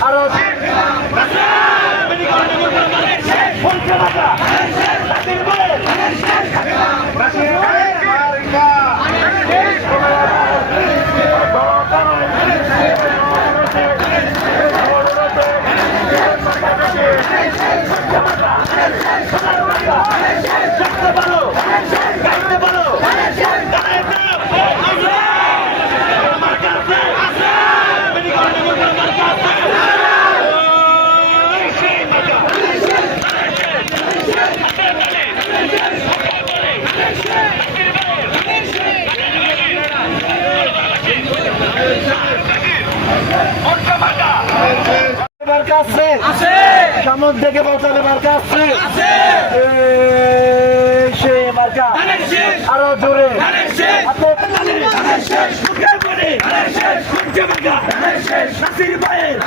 আরো সামন থেকে বাঁচালে মার্কা আছে সে মার্কা আরো জোরে নাসির ভাইয়ের